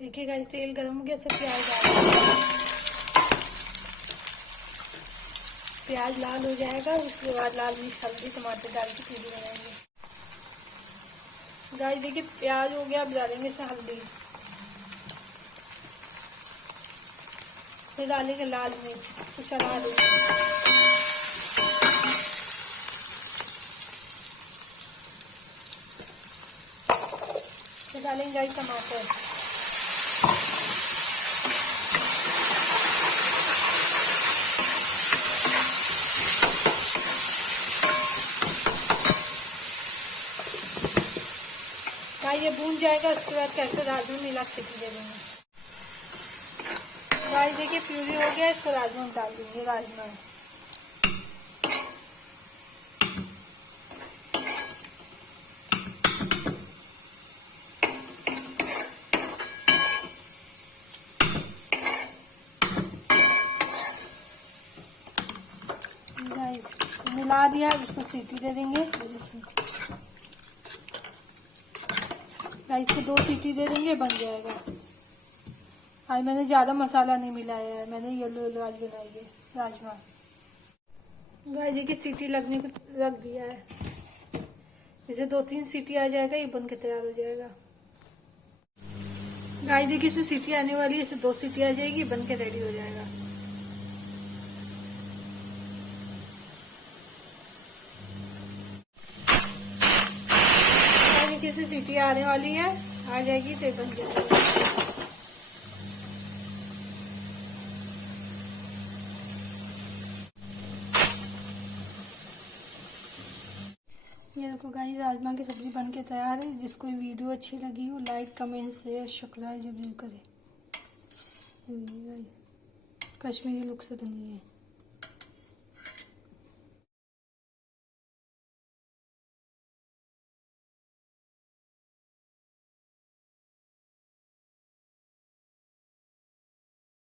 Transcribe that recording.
देखिए गाइस तेल गर्म हो गया, सब प्याज डाल, प्याज लाल हो जाएगा उसके बाद लाल मिर्च हल्दी टमाटर डाल के प्यूरी बनाएंगे। गाइस देखिए प्याज हो गया, अब डालेंगे इसमें हल्दी, फिर डालेंगे लाल मिर्च, तो चला देंगे। फिर डालेंगे गाइस टमाटर, गाइस ये भून जाएगा, उसके बाद कैसे राजमा मिला के सीटी दे देंगे। गाइस देखिए प्यूरी हो गया, इसको राजमा में डाल देंगे। राजमा गाइस मिला दिया, इसको सीटी दे देंगे। गाइस को 2 सीटी दे देंगे, बन जाएगा। आज मैंने ज़्यादा मसाला नहीं मिलाया है, मैंने येलो येलो आज बनाई है राजमा। गाइस देखिए सीटी लगने को रख दिया है, इसे 2-3 सीटी आ जाएगा, ये बन के तैयार हो जाएगा। गाइस देखिए इसमें सीटी आने वाली है, इसे 2 सीटी आ जाएगी, बन के रेडी हो जाएगा। देखिए इसे सीटी आने वाली है, आ जाएगी तो बन जाएगा। ये देखो गाइस राजमा की सब्जी बन के तैयार है। जिसको वीडियो अच्छी लगी हो लाइक कमेंट शेयर सब्सक्राइब जरूर करें। कश्मीरी लुक से बनी है।